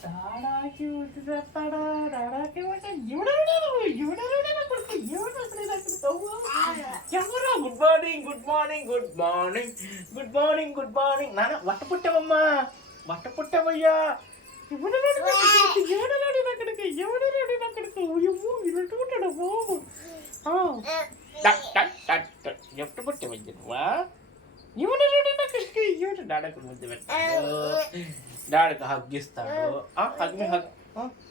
డాడాకి ముద్దు పెడతాడా డాడాకి ముద్దు ఎవడెవడెవడెవడెవడ కొడుకు ఎవరు good morning good morning good morning good morning good morning నాన్న వట్ట పుట్టావమ్మా వట్ట పుట్టావయ్యా ఎవడెవడు అక్కడికి ఎవడెవడు అక్కడికి ఎవ్వు ఇరటి పుట్టాడు బాబు ఎప్పుడు పుట్టావయ్యా నువ్వా ఎవడెవడు అక్కడికి ఎవడు డాడాకు ముద్దు పెడతాడు డాడీకి హగ్ ఇస్తాడు హగ్ మీ హగ్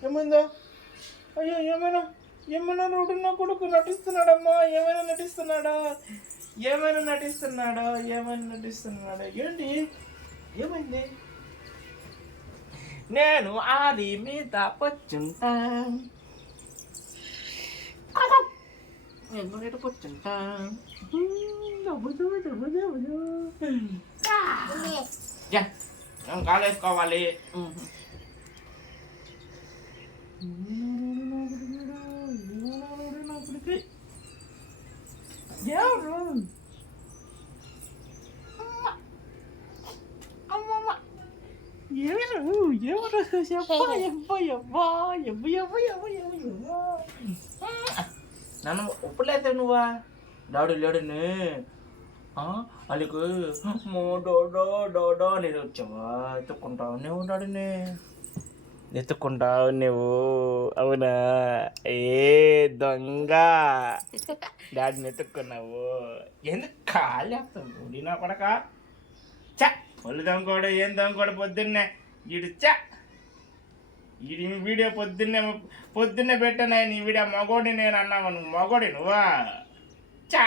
ఏమైందో అయ్యో ఏమైనా ఏమైనా రోడ్డు నా కొడుకు నటిస్తున్నాడమ్మా ఏమైనా నటిస్తున్నాడా ఏంటి ఏమైంది నేను ఆది మీద పొచ్చుంటా నేను పొచ్చుంటా కాలేసుకోవాలి ఎవరు నన్ను ఒప్పులేదు నువ్వా డాడు లేడుని వాళ్ళకు డోడో నేను వచ్చావా ఎత్తుక్కుంటావు నువ్వు డాడీని ఎత్తుక్కుంటావు నువ్వు అవునా ఏ దొంగ డాడీని ఎత్తుక్కున్నావు ఎందుకు కాళ్ళు వేస్తావు నా కొడక చ ఒళ్ళు దొంగోడు ఏం దొంగోడు పొద్దున్నే ఈడు ఈడి వీడియో పొద్దున్నే పెట్టాను నీ వీడియో మగోడి నేను అన్నావు నువ్వు మగోడి నువ్వా చా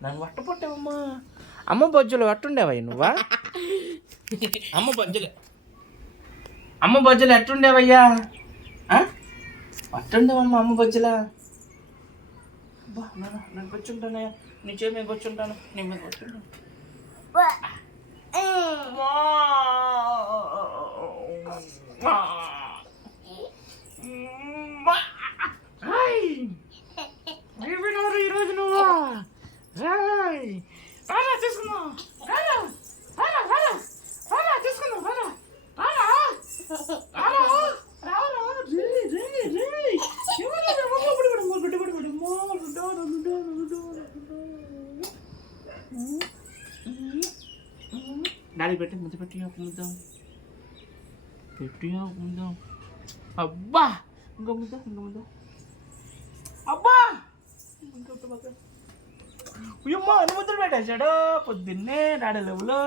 నన్ను వట్టపొట్టావమ్మా అమ్మ బొజ్జులు వట్టుండేవా నువ్వా అమ్మ బొజ్జులు ఎట్టుండేవయ్యా వట్టుండేవమ్మా అమ్మ బొజ్జులా నేను కూర్చుంటానే నీ చేయి మీద కూర్చుంటాను నీ మీద కూర్చుంటాను ఈరోజు నువ్వు తీసుకుందాం తీసుకుందాం డాడీ పెట్టి ముద్ద పెట్టి ముద్దాం అబ్బా ఇంకో ముద్ద అబ్బా అయ్యమ్మా అన్ని ముద్దలు పెట్టేశాడు పొద్దున్నే డాడీలవ్వలో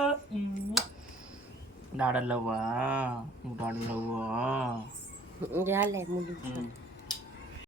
డాడీలవ్వా